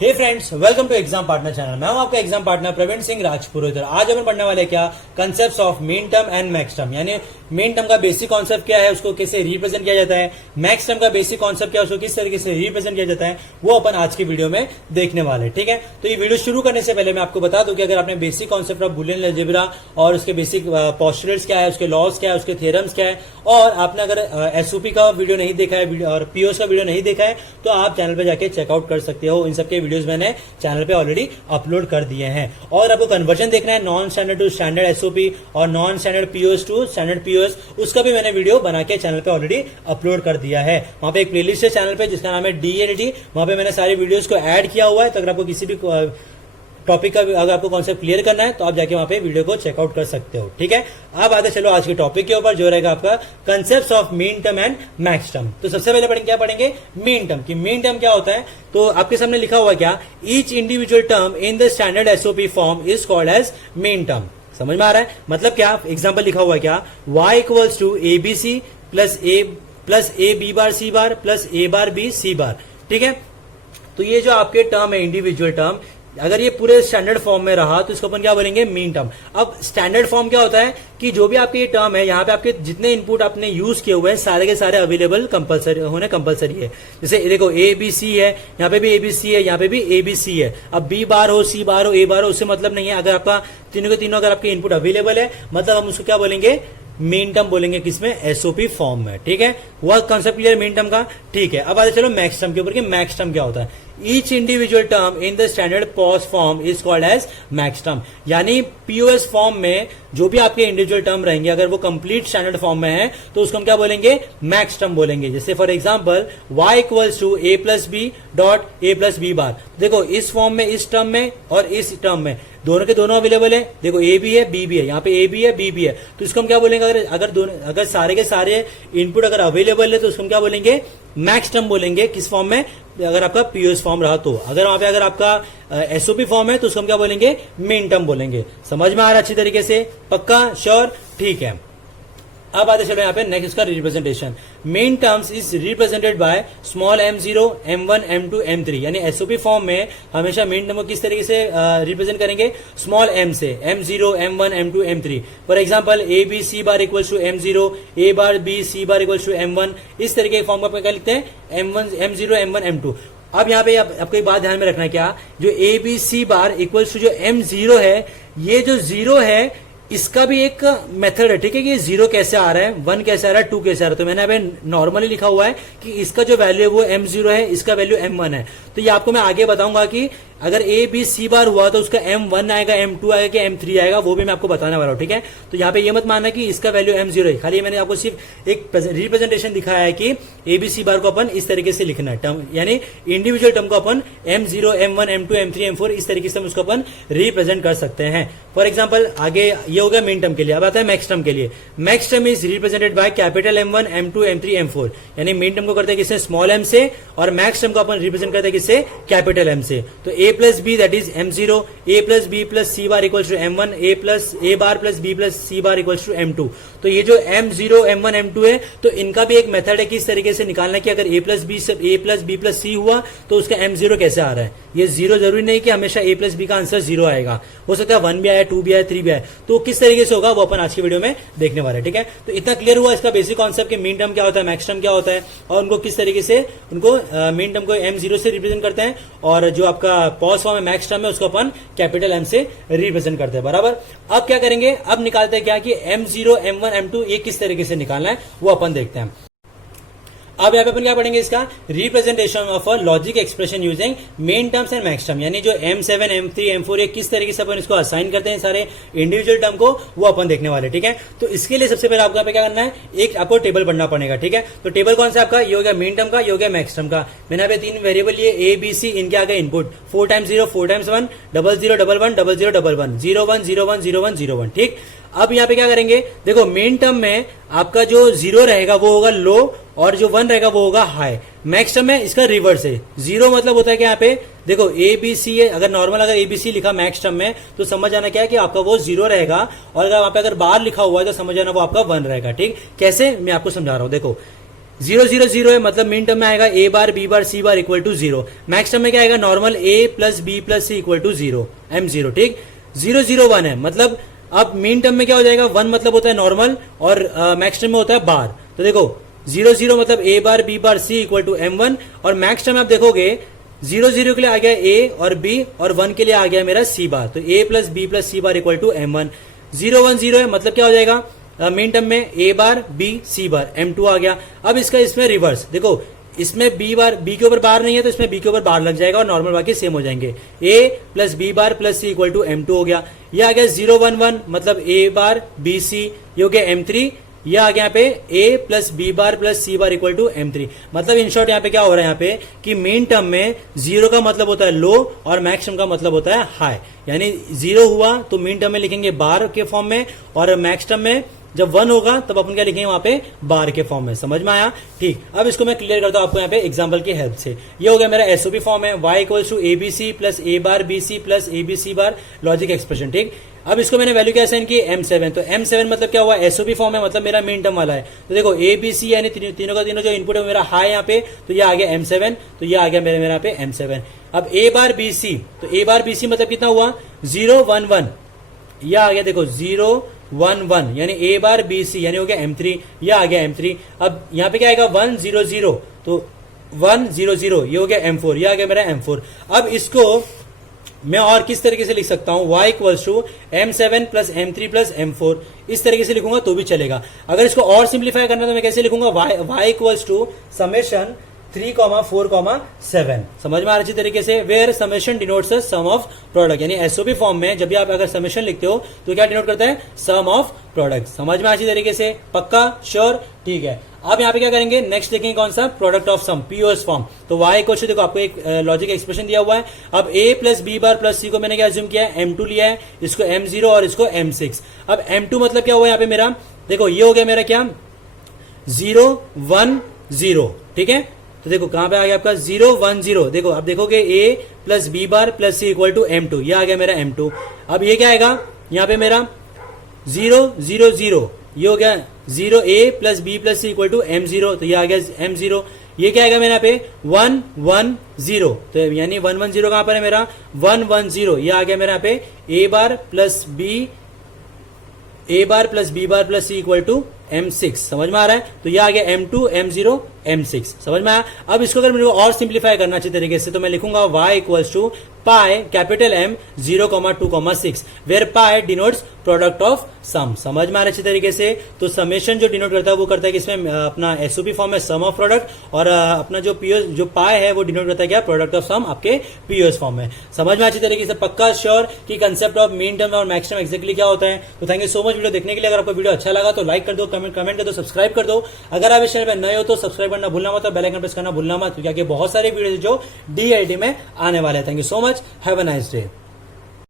Hey friends, welcome to Exam Partner channel. मैं हूं आपका एग्जाम पार्टनर प्रवीण सिंह राजपुरोहित। आज अपन पढ़ने वाले क्या concepts of min term and max term, यानी मीन टर्म का बेसिक कॉन्सेप्ट क्या है, उसको कैसे रिप्रेजेंट किया जाता है, मैक्स टर्म का बेसिक कॉन्सेप्ट क्या है, उसको किस तरीके से रिप्रेजेंट किया जाता है, वो अपन आज की वीडियो में देखने वाले। ठीक है, तो ये वीडियो शुरू करने से पहले मैं आपको बता दूं कि अगर आपने basic concept of Boolean algebra और उसके बेसिक पोस्टुलेट्स क्या है, उसके लॉज क्या है, उसके थ्योरम्स क्या है, और आपने अगर एसओपी का वीडियो नहीं देखा है और पीओएस का वीडियो नहीं देखा है तो आप चैनल पे जाके चेकआउट कर सकते हो। इन सबके वीडियोस मैंने चैनल पे ऑलरेडी अपलोड कर दिए हैं। और आपको कन्वर्जन देखना है non standard to standard SOP और non standard POS to standard POS, उसका भी मैंने वीडियो बना के चैनल पे ऑलरेडी अपलोड कर दिया है। वहां पे एक प्लेलिस्ट है चैनल पे जिसका नाम है डीएनडी, वहां पे मैंने सारी वीडियोस को ऐड किया हुआ है। तो अगर आपको किसी भी टॉपिक का अगर आपको कॉन्सेप्ट क्लियर करना है तो आप जाके वहां पे वीडियो को चेकआउट कर सकते हो। ठीक है, अब आते चलो आज के टॉपिक के ऊपर जो रहेगा आपका concepts of min term and max term. तो सबसे पहले क्या पढ़ेंगे मीन टर्म की। मीन टर्म क्या होता है, तो आपके सामने लिखा हुआ क्या, each individual term in the standard SOP form is called as min term. समझ में आ रहा है, मतलब क्या, एग्जाम्पल लिखा हुआ क्या, y equals to A B C plus A B bar C bar plus A bar B C bar. ठीक है, तो ये जो आपके टर्म है इंडिविजुअल टर्म, अगर ये पूरे स्टैंडर्ड फॉर्म में रहा तो इसको अपन क्या बोलेंगे, मीन टर्म। अब स्टैंडर्ड फॉर्म क्या होता है कि जो भी आपके ये टर्म है, यहाँ पे आपके जितने इनपुट आपने यूज किए हुए हैं सारे के सारे अवेलेबल कंपलसरी होने कंपलसरी है। जैसे देखो ए बी सी है, यहाँ पे भी ए बी सी है, यहाँ पे भी ए बी सी है। अब बी बार हो, सी बार हो, ए बार हो, उससे मतलब नहीं है। अगर आपका तीनों के तीनों अगर आपके इनपुट अवेलेबल है मतलब हम उसको क्या बोलेंगे, मीन टर्म बोलेंगे। किसमें, एसओपी फॉर्म में। ठीक है, वह कॉन्सेप्ट क्लियर मीन टर्म का। ठीक है, अब आते चलो मैक्स टर्म के ऊपर कि मैक्स टर्म क्या होता है। Each individual term in the standard POS form is called as max term, यानी पीओएस फॉर्म में जो भी आपके इंडिविजुअल टर्म रहेंगे अगर वो कंप्लीट स्टैंडर्ड फॉर्म में है तो उसको हम क्या बोलेंगे, मैक्स टर्म बोलेंगे। जैसे for example y equals to A plus B dot A plus B bar. देखो इस फॉर्म में, इस टर्म में और इस टर्म में दोनों के दोनों अवेलेबल है। देखो ए भी है, बी भी है, यहाँ पे ए भी है, बी भी है, तो इसको हम क्या बोलेंगे, अगर सारे के सारे इनपुट अगर अवेलेबल है तो उसको हम क्या बोलेंगे, मैक्स टर्म बोलेंगे। किस फॉर्म में, अगर आपका पीओएस फॉर्म रहा तो। अगर वहां पे अगर आपका एसओपी फॉर्म है तो उसको हम क्या बोलेंगे, मीन टर्म बोलेंगे। समझ में आ रहा है अच्छी तरीके से, पक्का, श्योर, ठीक है। अब आते चलो यहाँ पे नेक्स्ट का representation. Main terms is represented by small m0, m1, m2, m3, यानी एसओपी फॉर्म में हमेशा मेन टर्म को किस तरीके से रिप्रेजेंट करेंगे, स्मॉल m से, m0, m1, m2, m3। For example A B C bar equals to m0, A bar B C bar equals to m1। इस तरीके के फॉर्म का क्या लिखते हैं, m1, m0, m1, m2। अब यहाँ पे आपको एक बात ध्यान में रखना है क्या, जो A B C bar equals to जो m0 है, ये जो जीरो है इसका भी एक मेथड है। ठीक है, कि जीरो कैसे आ रहा है, 1 कैसे आ रहा है, 2 कैसे आ रहा है। तो मैंने अभी नॉर्मली लिखा हुआ है कि इसका जो वैल्यू है वो m0 है, इसका वैल्यू m1 है। तो ये आपको मैं आगे बताऊंगा कि अगर ए बी सी बार हुआ तो उसका m1 आएगा, m2 आएगा, कि m3 आएगा, वो भी मैं आपको बताने वाला हूं। ठीक है, तो यहाँ पे ये मत मानना कि इसका वैल्यू m0 है, खाली मैंने आपको सिर्फ एक रिप्रेजेंटेशन दिखाया है कि ए बी सी बार को अपन इस तरीके से लिखना है टर्म, यानी इंडिविजुअल टर्म को अपन m0, m1, m2, m3, m4 इस तरीके से हम उसको अपन रिप्रेजेंट कर सकते हैं। फॉर एग्जाम्पल आगे ये हो गया मीन टर्म के लिए। अब आता है मैक्स टर्म के लिए। Max term is represented by capital M1, M2, M3, M4, यानी मीन टर्म को करते हैं किससे, स्मॉल m से, और मैक्स टर्म को अपन रिप्रेजेंट करते हैं किससे, कैपिटल M से। तो a plus B that is m0, a plus B plus C bar equals to m1, a bar plus B plus C bar equals to m2। तो ये जो m0, m1, m2 है, तो इनका भी एक मेथड है कि इस तरीके से निकालना कि अगर a प्लस बी प्लस सी हुआ तो उसका m0 कैसे आ रहा है। ये जीरो जरूरी नहीं कि हमेशा a प्लस बी का आंसर 0 आएगा, हो सकता है 1 भी आया, 2 भी आया, 3 भी आया। तो किस तरीके से होगा वो अपन आज की वीडियो में देखने वाले हैं। ठीक है, तो इतना क्लियर हुआ इसका बेसिक कॉन्सेप्ट कि मीन टर्म क्या होता है, मैक्स टर्म क्या होता है, और उनको किस तरीके से उनको मीन टर्म को m0 से रिप्रेजेंट करते हैं, और जो आपका पॉज फॉर्म है मैक्स टर्म है उसको अपन कैपिटल M से रिप्रेजेंट करते हैं। बराबर, अब क्या करेंगे, अब निकालते हैं क्या कि m0, m1, m2 ये किस तरीके से निकालना है वो अपन देखते हैं। अब यहाँ पे अपन क्या पढ़ेंगे, इसका representation of a logic expression using main terms and max term, यानी जो m7, m3, m4 ये किस तरीके से अपन इसको असाइन करते हैं सारे इंडिविजुअल टर्म को, वो अपन देखने वाले। ठीक है, तो इसके लिए सबसे पहले आपको यहाँ पे क्या करना है, एक आपको टेबल पढ़ना पड़ेगा। ठीक है, तो टेबल कौन सा आपका, ये हो गया मेन टर्म का, ये हो गया मैक्स टर्म का। मैंने यहाँ पे 3 वेरिएबल लिए ए बी सी, इनके आगे इनपुट 4 टाइम्स 0, 4 टाइम्स 1, 0 0 1 1 0 0 1 1 0 1 0 1 0 1 0 1। ठीक, अब यहाँ पे क्या करेंगे, देखो मेन टर्म में आपका जो 0 रहेगा वो होगा लो, और जो 1 रहेगा वो होगा हाई। मैक्स टर्म में इसका रिवर्स है, 0 मतलब होता है कि यहाँ पे देखो ए बी सी है, अगर नॉर्मल अगर ए बी सी लिखा मैक्स टर्म में तो समझ आना क्या है कि आपका वो 0 रहेगा, और अगर वहां पे अगर बार लिखा हुआ है तो समझ आना वो आपका 1 रहेगा। ठीक, कैसे मैं आपको समझा रहा हूं। देखो 0 0 0 है मतलब मिन टर्म में आएगा A bar B bar C bar equal to 0। Max term में क्या आएगा normal A plus B plus C equal to 0 m0। ठीक, 0 0 1 है मतलब अब मिन टर्म में क्या हो जाएगा 1 मतलब होता है नॉर्मल और मैक्स टर्म में होता है बार। तो देखो 0 0 मतलब A bar B bar C equal to m1 और मैक्स टर्म आप देखोगे 0 0 के लिए आ गया ए और बी और 1 के लिए आ गया मेरा सी बार। तो A plus B plus C bar equal to m1। 0 1 0 है मतलब क्या हो जाएगा मेन टर्म में ए बार बी सी बार m2 आ गया। अब इसका इसमें रिवर्स देखो, इसमें बी बार बी के ऊपर बार नहीं है तो इसमें बी के ऊपर बार लग जाएगा और नॉर्मल बाकी सेम हो जाएंगे। A plus B bar plus C equal to m2 हो गया। ये आ गया 0 1 1 मतलब ए बार बी सी, ये हो गया m3। ये आ गया यहाँ पे a plus B bar plus C bar equal to m3। मतलब इन शॉर्ट यहाँ पे क्या हो रहा है यहाँ पे कि मेन टर्म में 0 का मतलब होता है लो और मैक्स टर्म का मतलब होता है हाई। यानी 0 हुआ तो मेन टर्म में लिखेंगे बार के फॉर्म में और मैक्स टर्म में जब 1 होगा तब अपन क्या लिखेंगे वहां पे बार के फॉर्म में। समझ में आया? ठीक, अब इसको मैं क्लियर करता हूं आपको यहाँ पे एग्जांपल की हेल्प से। ये हो गया मेरा एसओपी फॉर्म है y equals to ABC plus A bar B C plus ABC bar logic expression. ठीक, अब इसको मैंने वैल्यू क्या असाइन की m7। तो m7 मतलब क्या हुआ एसओपी फॉर्म है मतलब मेरा मेन टर्म वाला है। तो देखो ए बी सी यानी तीनों का तीनों जो इनपुट है मेरा हाई यहाँ पे, तो ये आ गया m7। तो ये आ गया मेरे यहाँ पे m7। अब ए बार बी सी, तो ए बार बी सी मतलब कितना हुआ 0 1 1, ये आ गया देखो 0 1 1 यानी ए बार बी सी यानी हो गया m3। ये आ गया m3। अब यहाँ पे क्या आएगा 1 0 0, तो 1 0 0 ये हो गया m4। ये आ गया मेरा m4। अब इसको मैं और किस तरीके से लिख सकता हूं y equals to m7 plus m3 plus m4। इस तरीके से लिखूंगा तो भी चलेगा। अगर इसको और सिंप्लीफाई करना तो मैं कैसे लिखूंगा y इक्वल्स टू समेशन 3, 4, 7। समझ में आ रही अच्छी तरीके से, where summation denotes sum of product. यानी एसओपी फॉर्म में जब भी आप अगर समेशन लिखते हो तो क्या डिनोट करता है सम ऑफ प्रोडक्ट। समझ में अच्छी तरीके से, पक्का श्योर? ठीक है, अब यहाँ पे क्या करेंगे नेक्स्ट देखेंगे कौन सा product of sum POS form. तो y को देखो आपको एक लॉजिक एक्सप्रेशन दिया हुआ है। अब a plus B bar plus C को मैंने क्या अज्यूम किया है m2 लिया है, इसको m0 और इसको m6। अब m2 मतलब क्या हुआ यहाँ पे मेरा, देखो ये हो गया मेरा क्या 0 1 0। ठीक है, तो देखो कहां पे आ गया आपका 0 1 0। देखो अब देखोगे a plus B bar plus C equal to m2। ये आ गया मेरा m2। अब ये क्या आएगा यहाँ पे मेरा 0 0 0, ये हो गया 0 a plus B plus C equal to m0। तो ये आ गया m0। ये क्या आएगा मेरा पे 1 1 0, तो यानी 1 1 0 कहां पर है मेरा 1 1 0। ये आ गया मेरा पे a bar plus B bar plus C equal to m6। समझ में आ रहा है? तो ये आ गया m2 m0 m6। समझ में आया? अब इसको अगर मेरे को और सिंप्लीफाई करना अच्छी तरीके से तो मैं लिखूंगा y equals to pi capital M 0,2,6 where pi denotes product of sum. समझ में आ रहा है अच्छी तरीके से? तो समेशन जो डिनोट करता है वो करता है कि इसमें अपना एसओपी फॉर्म है सम ऑफ प्रोडक्ट और अपना जो पीओएस जो पाई है वो डिनोट करता है क्या प्रोडक्ट ऑफ सम आपके पीओएस फॉर्म में। समझ में अच्छी तरीके से, पक्का श्योर कि कंसेप्ट ऑफ मीन टर्म और मैक्स टर्म एक्जैक्टली क्या होता है। तो thank you so much video देखने के लिए। अगर आपको वीडियो अच्छा लगा तो लाइक कर दो, कमेंट कर दो, सब्सक्राइब कर दो। अगर आप इस चैनल पर नए हो तो सब्सक्राइब करना भूलना मत और बेल आइकन प्रेस करना भूलना मत, क्योंकि बहुत सारे वीडियो जो डीएलटी में आने वाले हैं। Thank you so much, have a nice day.